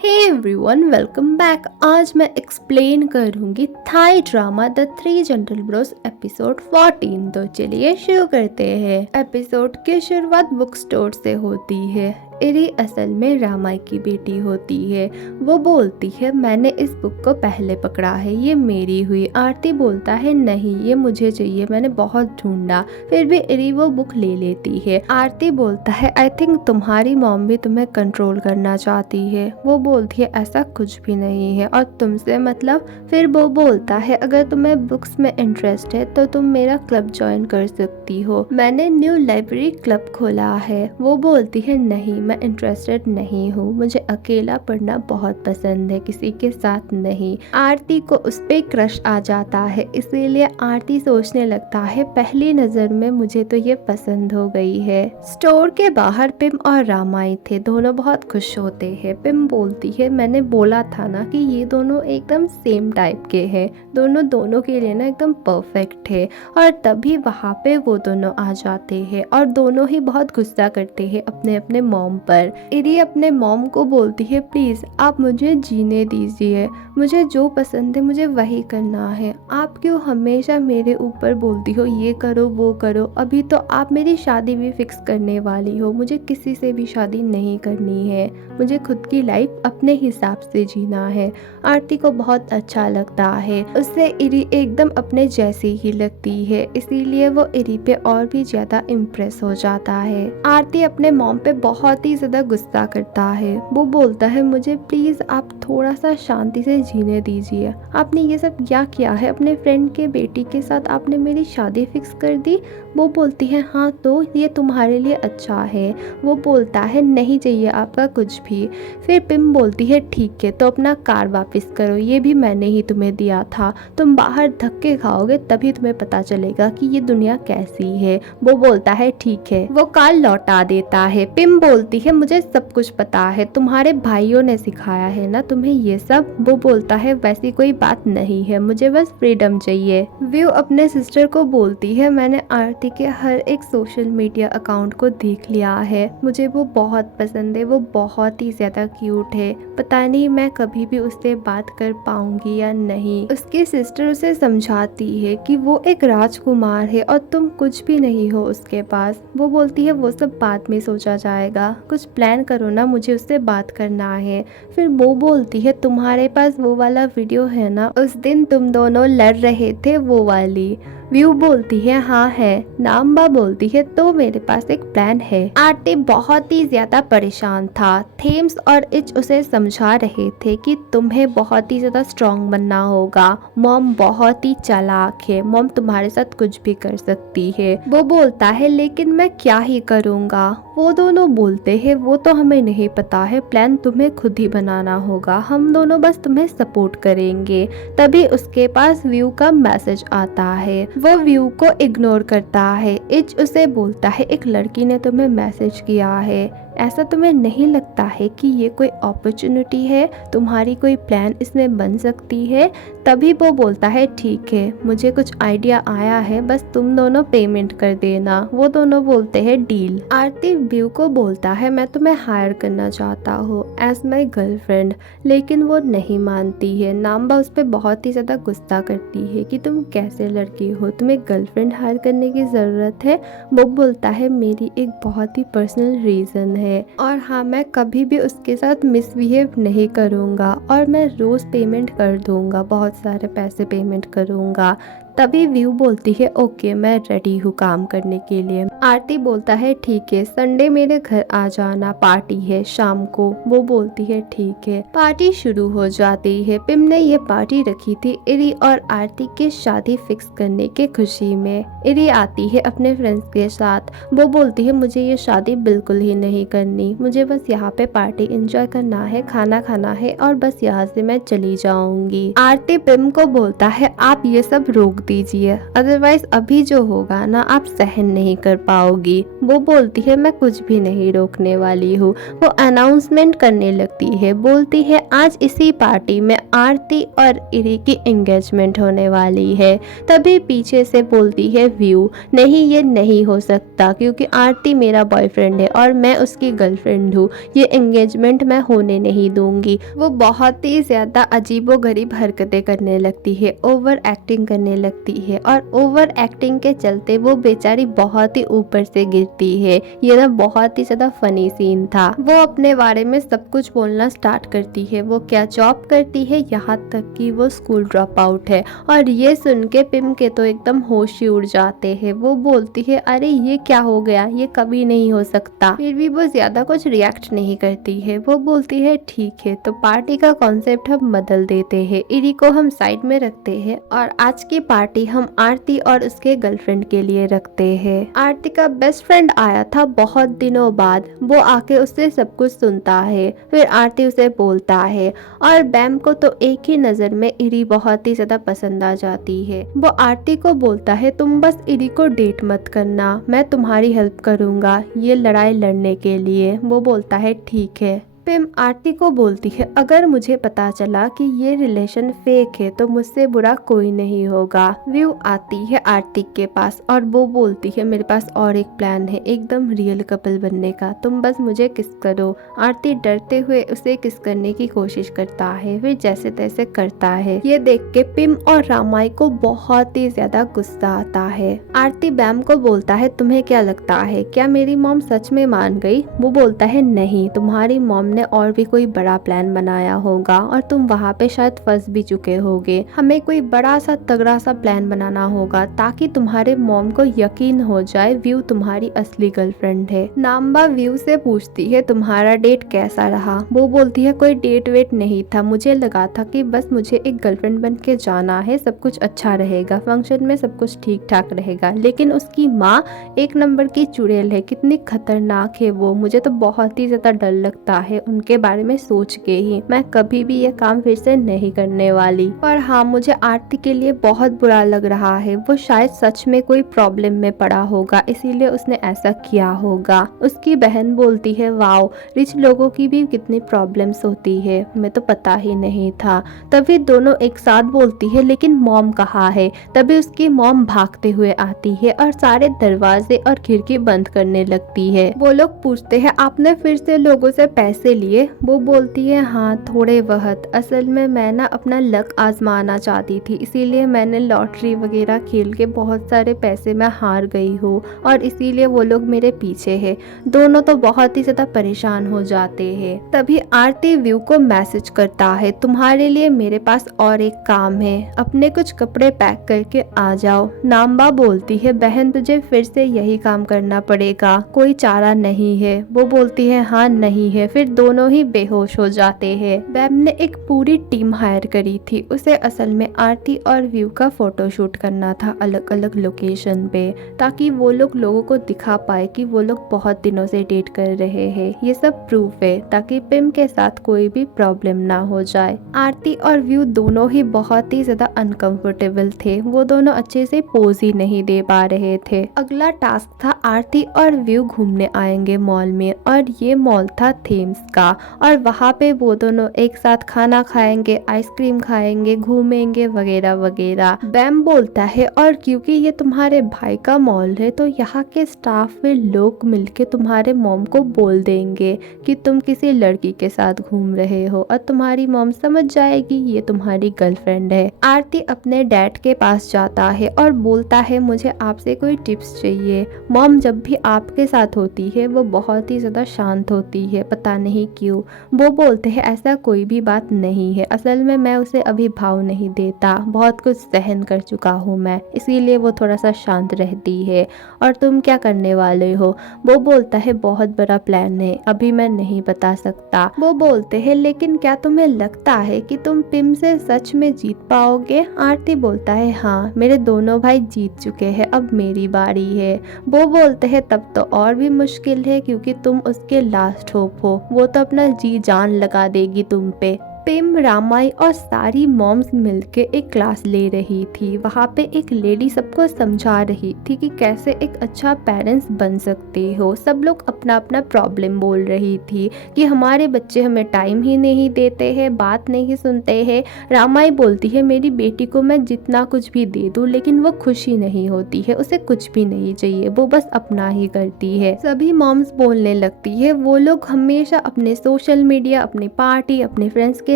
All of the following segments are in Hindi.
Hey everyone, welcome back. आज मैं एक्सप्लेन करूंगी Thai drama the three general bros episode 14। तो चलिए शुरू करते हैं। एपिसोड की शुरुआत बुक स्टोर से होती है। इरी असल में रामाई की बेटी होती है। वो बोलती है मैंने इस बुक को पहले पकड़ा है, ये मेरी हुई। आरती बोलता है नहीं, ये मुझे चाहिए, मैंने बहुत ढूंढा। फिर भी इरी वो बुक ले लेती है। आरती बोलता है आई थिंक तुम्हारी मॉम भी तुम्हें कंट्रोल करना चाहती है। वो बोलती है ऐसा कुछ भी नहीं है, और तुमसे मतलब। फिर वो बोलता है अगर तुम्हें बुक्स में इंटरेस्ट है तो तुम मेरा क्लब ज्वाइन कर सकती हो, मैंने न्यू लाइब्रेरी क्लब खोला है। वो बोलती है नहीं, मैं इंटरेस्टेड नहीं हूँ, मुझे अकेला पढ़ना बहुत पसंद है, किसी के साथ नहीं। आरती को उस पे क्रश आ जाता है, इसीलिए आरती सोचने लगता है पहली नजर में मुझे तो ये पसंद हो गई है। स्टोर के बाहर पिम और रामाई थे, दोनों बहुत खुश होते हैं। पिम बोलती है मैंने बोला था ना कि ये दोनों एकदम सेम टाइप के हैं, दोनों के लिए ना एकदम परफेक्ट है। और तभी वहाँ पे वो दोनों आ जाते हैं और दोनों ही बहुत गुस्सा करते हैं अपने अपने मॉम पर। इरी अपने मॉम को बोलती है प्लीज आप मुझे जीने दीजिए, मुझे जो पसंद है मुझे वही करना है, आप क्यों हमेशा मेरे ऊपर बोलती हो ये करो वो करो, अभी तो आप मेरी शादी भी फिक्स करने वाली हो, मुझे किसी से भी शादी नहीं करनी है, मुझे खुद की लाइफ अपने हिसाब से जीना है। आरती को बहुत अच्छा लगता है, उससे इरी एकदम अपने जैसी ही लगती है, इसीलिए वो इरी पे और भी ज्यादा इम्प्रेस हो जाता है। आरती अपने मॉम पे बहुत ही ज्यादा गुस्सा करता है। वो बोलता है मुझे प्लीज आप थोड़ा सा शांति से जीने दीजिए, आपने ये सब क्या किया है, अपने फ्रेंड के बेटी के साथ आपने मेरी शादी फिक्स कर दी। वो बोलती है हाँ तो ये तुम्हारे लिए अच्छा है। वो बोलता है नहीं चाहिए आपका कुछ भी। फिर पिम बोलती है ठीक है तो अपना कार वापस करो, ये भी मैंने ही तुम्हें दिया था, तुम बाहर धक्के खाओगे तभी तुम्हें पता चलेगा कि ये दुनिया कैसी है। वो बोलता है ठीक है, वो कार लौटा देता है। पिम बोलती है मुझे सब कुछ पता है, तुम्हारे भाइयों ने सिखाया है ना तुम्हें ये सब। वो बोलता है वैसी कोई बात नहीं है, मुझे बस फ्रीडम चाहिए। व्यू अपने सिस्टर को बोलती है मैंने आरती के हर एक सोशल मीडिया अकाउंट को देख लिया है, मुझे वो बहुत पसंद है, वो बहुत ही ज्यादा क्यूट है, पता नहीं मैं कभी भी उससे बात कर पाऊंगी या नहीं। उसकी सिस्टर उसे समझाती है कि वो एक राजकुमार है और तुम कुछ भी नहीं हो उसके पास। वो बोलती है वो सब बाद में सोचा जाएगा, कुछ प्लान करो ना, मुझे उससे बात करना है। फिर वो बोलती है तुम्हारे पास वो वाला वीडियो है ना, उस दिन तुम दोनों लड़ रहे थे वो वाली। व्यू बोलती है हाँ है। नाम्बा बोलती है तो मेरे पास एक प्लान है। आरती बहुत ही ज्यादा परेशान था। थेम्स और इच उसे समझा रहे थे कि तुम्हें बहुत ही ज्यादा स्ट्रॉन्ग बनना होगा, मॉम बहुत ही चालाक है, मॉम तुम्हारे साथ कुछ भी कर सकती है। वो बोलता है लेकिन मैं क्या ही करूँगा। वो दोनों बोलते हैं वो तो हमें नहीं पता है, प्लान तुम्हें खुद ही बनाना होगा, हम दोनों बस तुम्हें सपोर्ट करेंगे। तभी उसके पास व्यू का मैसेज आता है, वो व्यू को इग्नोर करता है। इच उसे बोलता है एक लड़की ने तुम्हें मैसेज किया है, ऐसा तुम्हें नहीं लगता है कि ये कोई अपॉर्चुनिटी है, तुम्हारी कोई प्लान इसमें बन सकती है। तभी वो बोलता है ठीक है मुझे कुछ आइडिया आया है, बस तुम दोनों पेमेंट कर देना। वो दोनों बोलते हैं डील। आरती व्यू को बोलता है मैं तुम्हें हायर करना चाहता हूँ एज माई गर्लफ्रेंड, लेकिन वो नहीं मानती है। नाम्बा उस पर बहुत ही ज्यादा गुस्सा करती है कि तुम कैसे लड़की हो, तुम्हें गर्लफ्रेंड हायर करने की जरूरत है। वो बोलता है मेरी एक बहुत ही पर्सनल रीजन है और हाँ मैं कभी भी उसके साथ मिसबिहेव नहीं करूँगा और मैं रोज पेमेंट कर दूंगा, बहुत सारे पैसे पेमेंट करूँगा। तभी व्यू बोलती है ओके मैं रेडी हूँ काम करने के लिए। आरती बोलता है ठीक है संडे मेरे घर आ जाना, पार्टी है शाम को। वो बोलती है ठीक है। पार्टी शुरू हो जाती है। पिम ने ये पार्टी रखी थी इरी और आरती के शादी फिक्स करने के खुशी में। इरी आती है अपने फ्रेंड्स के साथ। वो बोलती है मुझे ये शादी बिल्कुल ही नहीं करनी, मुझे बस यहाँ पे पार्टी एंजॉय करना है, खाना खाना है और बस यहाँ से मैं चली जाऊंगी। आरती पिम को बोलता है आप ये सब रोक दीजिए, अदरवाइज अभी जो होगा ना आप सहन नहीं कर पाओगी। वो बोलती है मैं कुछ भी नहीं रोकने वाली हूँ। वो अनाउंसमेंट करने लगती है, बोलती है आज इसी पार्टी में आरती और इरी की एंगेजमेंट होने वाली है। तभी पीछे से बोलती है व्यू, नहीं ये नहीं हो सकता क्योंकि आरती मेरा बॉयफ्रेंड है और मैं उसकी गर्लफ्रेंड हूँ, ये एंगेजमेंट मैं होने नहीं दूंगी। वो बहुत ही ज्यादा अजीबोगरीब हरकतें करने लगती है, ओवर एक्टिंग करने लगती है और ओवर एक्टिंग के चलते वो बेचारी बहुत ही ऊपर से गिरती है। ये ना बहुत ही ज्यादा फनी सीन था। वो अपने बारे में सब कुछ बोलना स्टार्ट करती है, वो क्या जॉब करती है, यहाँ तक कि वो स्कूल ड्रॉप आउट है। और ये सुन के पिम के तो एकदम होश ही उड़ जाते हैं। वो बोलती है अरे ये क्या हो गया, ये कभी नहीं हो सकता। फिर भी वो ज्यादा कुछ रिएक्ट नहीं करती है। वो बोलती है ठीक है तो पार्टी का कॉन्सेप्ट हम बदल देते हैं, इरी को हम साइड में रखते हैं और आज की पार्टी हम आरती और उसके गर्लफ्रेंड के लिए रखते हैं। आरती का बेस्ट फ्रेंड आया था बहुत दिनों बाद, वो आके उससे सब कुछ सुनता है। फिर आरती उसे बोलता है और बैम को तो एक ही नजर में इरी बहुत ही ज्यादा पसंद आ जाती है। वो आरती को बोलता है तुम बस इरी को डेट मत करना, मैं तुम्हारी हेल्प करूंगा ये लड़ाई लड़ने के लिए। वो बोलता है ठीक है। पिम आरती को बोलती है अगर मुझे पता चला कि ये रिलेशन फेक है तो मुझसे बुरा कोई नहीं होगा। व्यू आती है आरती के पास और वो बोलती है मेरे पास और एक प्लान है एकदम रियल कपल बनने का, तुम बस मुझे किस करो। आरती डरते हुए उसे किस करने की कोशिश करता है, फिर जैसे तैसे करता है। ये देख के पिम और रामाई को बहुत ही ज्यादा गुस्सा आता है। आरती बैम को बोलता है तुम्हें क्या लगता है क्या मेरी मॉम सच में मान गई। वो बोलता है नहीं, तुम्हारी मॉम ने और भी कोई बड़ा प्लान बनाया होगा और तुम वहाँ पे शायद फंस भी चुके होगे। हमें कोई बड़ा सा तगड़ा सा प्लान बनाना होगा ताकि तुम्हारे मॉम को यकीन हो जाए व्यू तुम्हारी असली गर्लफ्रेंड है। नाम्बा व्यू से पूछती है तुम्हारा डेट कैसा रहा। वो बोलती है कोई डेट वेट नहीं था, मुझे लगा था कि बस मुझे एक गर्लफ्रेंड बन के जाना है, सब कुछ अच्छा रहेगा, फंक्शन में सब कुछ ठीक ठाक रहेगा। लेकिन उसकी माँ एक नंबर की चुड़ैल है, कितनी खतरनाक है वो, मुझे तो बहुत ही ज्यादा डर लगता है उनके बारे में सोच के ही। मैं कभी भी ये काम फिर से नहीं करने वाली। पर हाँ मुझे आरती के लिए बहुत बुरा लग रहा है, वो शायद सच में कोई प्रॉब्लम में पड़ा होगा इसीलिए उसने ऐसा किया होगा। उसकी बहन बोलती है वाओ रिच लोगों की भी कितनी प्रॉब्लम्स होती है, मैं तो पता ही नहीं था। तभी दोनों एक साथ बोलती है लेकिन मॉम कहाँ है। तभी उसकी मॉम भागते हुए आती है और सारे दरवाजे और खिड़की बंद करने लगती है। वो लोग पूछते हैं आपने फिर से लोगों से पैसे लिए। वो बोलती है हाँ थोड़े बहुत, असल में मैं ना अपना लक आजमाना चाहती थी इसीलिए मैंने लॉटरी वगैरह खेल के बहुत सारे पैसे मैं हार गई हूँ और इसीलिए वो लोग मेरे पीछे है। दोनों तो बहुत ही ज्यादा परेशान हो जाते हैं। तभी आरती व्यू को मैसेज करता है तुम्हारे लिए मेरे पास और एक काम है, अपने कुछ कपड़े पैक करके आ जाओ। नाम्बा बोलती है बहन तुझे फिर से यही काम करना पड़ेगा, कोई चारा नहीं है। वो बोलती है हाँ नहीं है। फिर दोनों ही बेहोश हो जाते हैं। बैम ने एक पूरी टीम हायर करी थी, उसे असल में आरती और व्यू का फोटोशूट करना था अलग अलग लोकेशन पे, ताकि वो लोग लोगों को दिखा पाए कि वो लोग बहुत दिनों से डेट कर रहे हैं। ये सब प्रूफ है ताकि पिम के साथ कोई भी प्रॉब्लम ना हो जाए। आरती और व्यू दोनों ही बहुत ही ज्यादा अनकंफर्टेबल थे, वो दोनों अच्छे से पोज ही नहीं दे पा रहे थे। अगला टास्क था आरती और व्यू घूमने आएंगे मॉल में और ये मॉल था थेम्स का और वहाँ पे वो दोनों एक साथ खाना खाएंगे, आइसक्रीम खाएंगे, घूमेंगे वगैरह वगैरह। बैम बोलता है और क्योंकि ये तुम्हारे भाई का मॉल है तो यहाँ के स्टाफ में लोग मिलके तुम्हारे मॉम को बोल देंगे कि तुम किसी लड़की के साथ घूम रहे हो और तुम्हारी मॉम समझ जाएगी ये तुम्हारी गर्लफ्रेंड है। आरती अपने डैड के पास जाता है और बोलता है मुझे आपसे कोई टिप्स चाहिए। मॉम जब भी आपके साथ होती है वो बहुत ही ज्यादा शांत होती है, पता नहीं क्यों। वो बोलते हैं ऐसा कोई भी बात नहीं है, असल में मैं उसे अभी भाव नहीं देता, बहुत कुछ सहन कर चुका हूँ मैं, इसीलिए वो थोड़ा सा शांत रहती है। और तुम क्या करने वाले हो। वो बोलता है बहुत बड़ा प्लान है, अभी मैं नहीं बता सकता। वो बोलते हैं लेकिन क्या तुम्हें लगता है कि तुम पिम से सच में जीत पाओगे। आरती बोलता है हाँ मेरे दोनों भाई जीत चुके हैं, अब मेरी बारी है। वो बोलते हैं तब तो और भी मुश्किल है क्योंकि तुम उसके लास्ट होप हो, वो तो अपना जी जान लगा देगी तुम पे। पिम, रामाई और सारी मॉम्स मिलके एक क्लास ले रही थी। वहाँ पे एक लेडी सबको समझा रही थी कि कैसे एक अच्छा पेरेंट्स बन सकते हो। सब लोग अपना अपना प्रॉब्लम बोल रही थी कि हमारे बच्चे हमें टाइम ही नहीं देते हैं, बात नहीं सुनते हैं। रामाई बोलती है मेरी बेटी को मैं जितना कुछ भी दे दूँ लेकिन वो खुशी नहीं होती है, उसे कुछ भी नहीं चाहिए, वो बस अपना ही करती है। सभी मॉम्स बोलने लगती है वो लोग हमेशा अपने सोशल मीडिया, अपनी पार्टी, अपने फ्रेंड्स के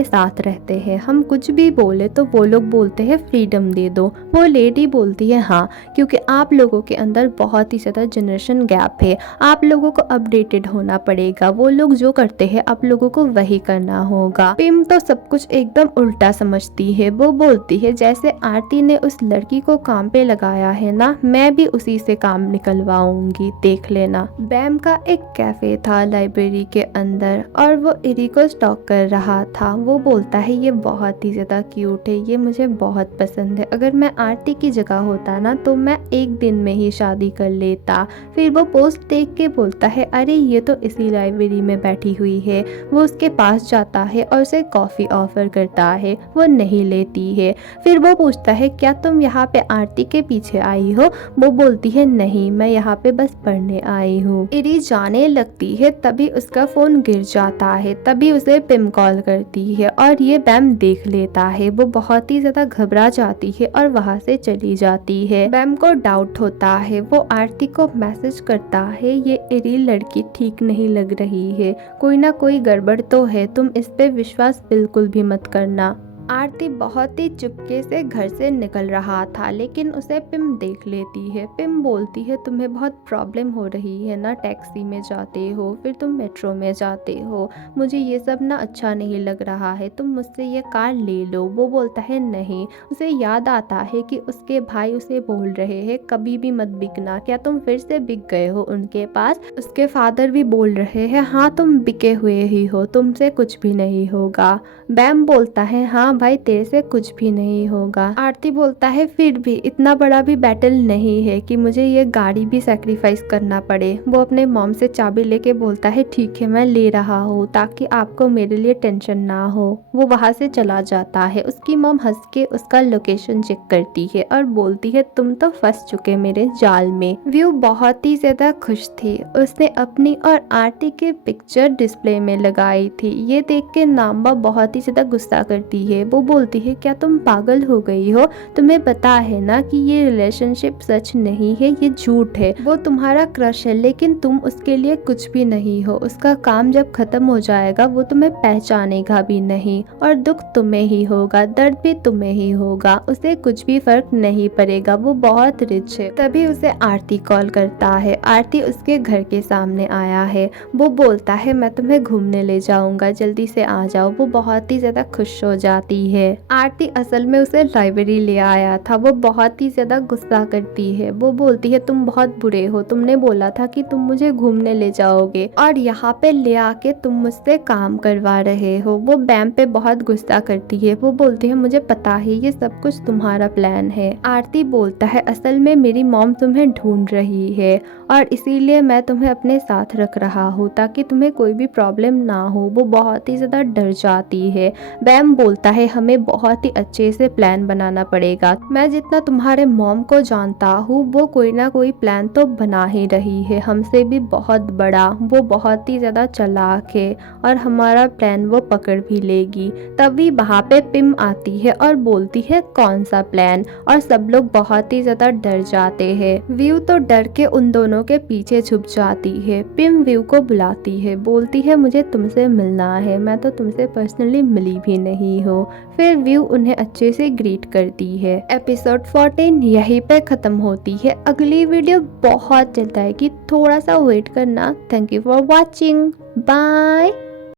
साथ रहते हैं, हम कुछ भी बोले तो वो लोग बोलते हैं फ्रीडम दे दो। वो लेडी बोलती है हाँ, क्योंकि आप लोगों के अंदर बहुत ही ज़्यादा जनरेशन गैप है, आप लोगों को अपडेटेड होना पड़ेगा, वो लोग जो करते हैं आप लोगों को वही करना होगा। पिम तो सब कुछ एकदम उल्टा समझती है। वो बोलती है जैसे आरती ने उस लड़की को काम पे लगाया है ना, मैं भी उसी से काम निकलवाऊंगी, देख लेना। बैम का एक कैफे था लाइब्रेरी के अंदर और वो इरी को स्टॉक कर रहा था। वो बोलता है ये बहुत ही ज़्यादा क्यूट है, ये मुझे बहुत पसंद है, अगर मैं आरती की जगह होता ना तो मैं एक दिन में ही शादी कर लेता। फिर वो पोस्ट देख के बोलता है अरे ये तो इसी लाइब्रेरी में बैठी हुई है। वो उसके पास जाता है और उसे कॉफ़ी ऑफर करता है, वो नहीं लेती है। फिर वो पूछता है क्या तुम यहाँ पे आरती के पीछे आई हो? वो बोलती है नहीं, मैं यहाँ पे बस पढ़ने आई हूँ। इरी जाने लगती है तभी उसका फोन गिर जाता है, तभी उसे पिम कॉल करती है और ये बैम देख लेता है। वो बहुत ही ज्यादा घबरा जाती है और वहाँ से चली जाती है। बैम को डाउट होता है, वो आरती को मैसेज करता है ये इरी लड़की ठीक नहीं लग रही है, कोई ना कोई गड़बड़ तो है, तुम इस पे विश्वास बिल्कुल भी मत करना। आरती बहुत ही चुपके से घर से निकल रहा था लेकिन उसे पिम देख लेती है। पिम बोलती है तुम्हें बहुत प्रॉब्लम हो रही है ना, टैक्सी में जाते हो फिर तुम मेट्रो में जाते हो, मुझे ये सब ना अच्छा नहीं लग रहा है, तुम मुझसे ये कार ले लो। वो बोलता है नहीं। उसे याद आता है कि उसके भाई उसे बोल रहे हैं कभी भी मत बिकना, क्या तुम फिर से बिक गए हो उनके पास? उसके फादर भी बोल रहे हैं हाँ तुम बिके हुए ही हो, तुमसे कुछ भी नहीं होगा। बैम बोलता है हाँ भाई तेरे से कुछ भी नहीं होगा। आरती बोलता है फिर भी इतना बड़ा भी बैटल नहीं है कि मुझे ये गाड़ी भी सैक्रिफाइस करना पड़े। वो अपने मॉम से चाबी लेके बोलता है ठीक है मैं ले रहा हूँ ताकि आपको मेरे लिए टेंशन ना हो। वो वहाँ से चला जाता है। उसकी मॉम हंस के उसका लोकेशन चेक करती है और बोलती है तुम तो फंस चुके मेरे जाल में। व्यू बहुत ही ज्यादा खुश थी, उसने अपनी और आरती की पिक्चर डिस्प्ले में लगाई थी। ये देख के नाम्बा बहुत ही ज्यादा गुस्सा करती है। वो बोलती है क्या तुम पागल हो गई हो, तुम्हें पता है ना कि ये रिलेशनशिप सच नहीं है, ये झूठ है। वो तुम्हारा क्रश है लेकिन तुम उसके लिए कुछ भी नहीं हो, उसका काम जब खत्म हो जाएगा वो तुम्हें पहचानेगा भी नहीं और दुख तुम्हें ही होगा, दर्द भी तुम्हें ही होगा, उसे कुछ भी फर्क नहीं पड़ेगा, वो बहुत रिच है। तभी उसे आरती कॉल करता है। आरती उसके घर के सामने आया है। वो बोलता है मैं तुम्हें घूमने ले जाऊंगा, जल्दी से आ जाओ। वो बहुत ही ज्यादा खुश हो जाती है। आरती असल में उसे लाइब्रेरी ले आया था। वो बहुत ही ज्यादा गुस्सा करती है। वो बोलती है तुम बहुत बुरे हो, तुमने बोला था कि तुम मुझे घूमने ले जाओगे और यहाँ पे ले आके तुम मुझसे काम करवा रहे हो। वो बैम पे बहुत गुस्सा करती है। वो बोलती है मुझे पता है ये सब कुछ तुम्हारा प्लान है। आरती बोलता है असल में मेरी मॉम तुम्हें ढूंढ रही है और इसीलिए मैं तुम्हें अपने साथ रख रहा हूँ ताकि तुम्हें कोई भी प्रॉब्लम ना हो। वो बहुत ही ज्यादा डर जाती है। बैम बोलता है हमें बहुत ही अच्छे से प्लान बनाना पड़ेगा, मैं जितना तुम्हारे मॉम को जानता हूँ वो कोई ना कोई प्लान तो बना ही रही है, हमसे भी बहुत बड़ा। वो बहुत ही ज्यादा चालाक है और हमारा प्लान वो पकड़ भी लेगी। तभी वहाँ पे पिम आती है और बोलती है कौन सा प्लान, और सब लोग बहुत ही ज्यादा डर जाते हैं। व्यू तो डर के उन दोनों के पीछे छुप जाती है। पिम व्यू को बुलाती है, बोलती है मुझे तुमसे मिलना है, मैं तो तुमसे पर्सनली मिली भी नहीं हूँ। फिर व्यू उन्हें अच्छे से ग्रीट करती है। एपिसोड 14 यहीं पे खत्म होती है। अगली वीडियो बहुत जल्द आएगी, थोड़ा सा वेट करना। Thank you for watching, bye.